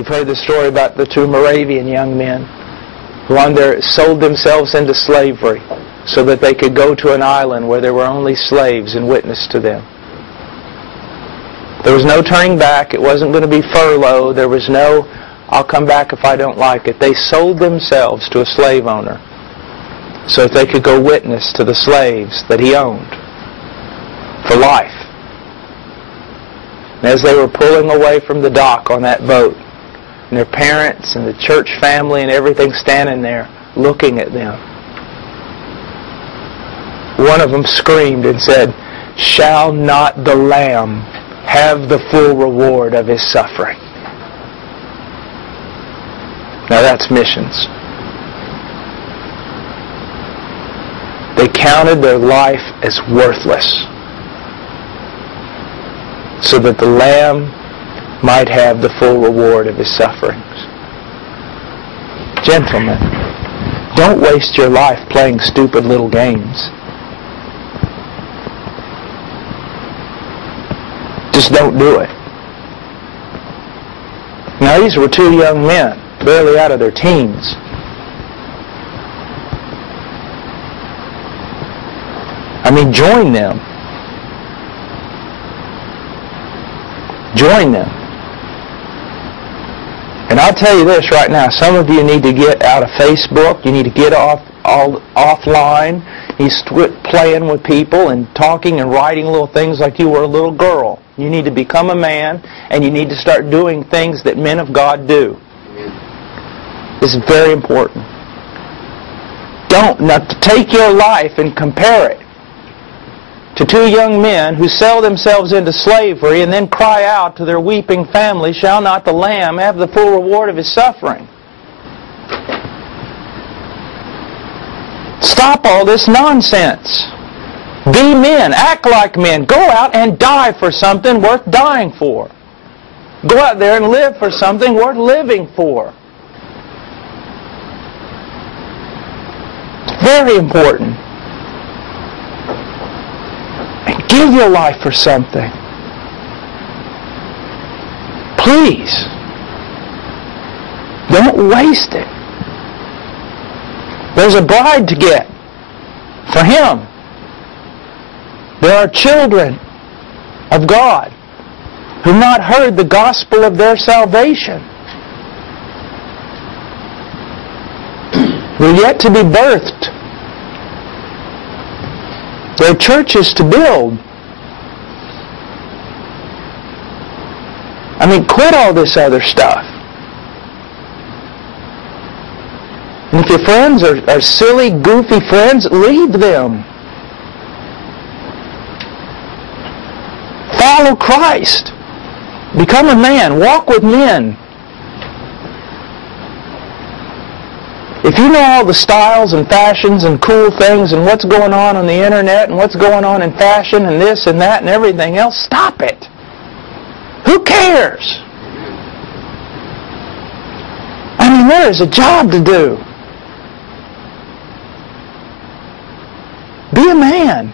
You've heard the story about the two Moravian young men who sold themselves into slavery so that they could go to an island where there were only slaves and witness to them. There was no turning back. It wasn't going to be furlough. There was no, I'll come back if I don't like it. They sold themselves to a slave owner so that they could go witness to the slaves that he owned for life. And as they were pulling away from the dock on that boat, and their parents and the church family and everything standing there looking at them, one of them screamed and said, "Shall not the Lamb have the full reward of His suffering?" Now that's missions. They counted their life as worthless so that the Lamb might have the full reward of His sufferings. Gentlemen, don't waste your life playing stupid little games. Just don't do it. Now these were two young men, barely out of their teens. I mean, join them. Join them. And I'll tell you this right now, some of you need to get out of Facebook, you need to get offline, you quit playing with people and talking and writing little things like you were a little girl. You need to become a man, and you need to start doing things that men of God do. This is very important. Don't take your life and compare it to two young men who sell themselves into slavery and then cry out to their weeping family, "Shall not the Lamb have the full reward of His suffering?" Stop all this nonsense. Be men. Act like men. Go out and die for something worth dying for. Go out there and live for something worth living for. It's very important. Give your life for something. Please. Don't waste it. There's a bride to get for Him. There are children of God who have not heard the gospel of their salvation. They're yet to be birthed. There are churches to build. I mean, quit all this other stuff. And if your friends are silly, goofy friends, leave them. Follow Christ. Become a man. Walk with men. If you know all the styles and fashions and cool things and what's going on the internet and what's going on in fashion and this and that and everything else, stop it. Who cares? I mean, there is a job to do. Be a man.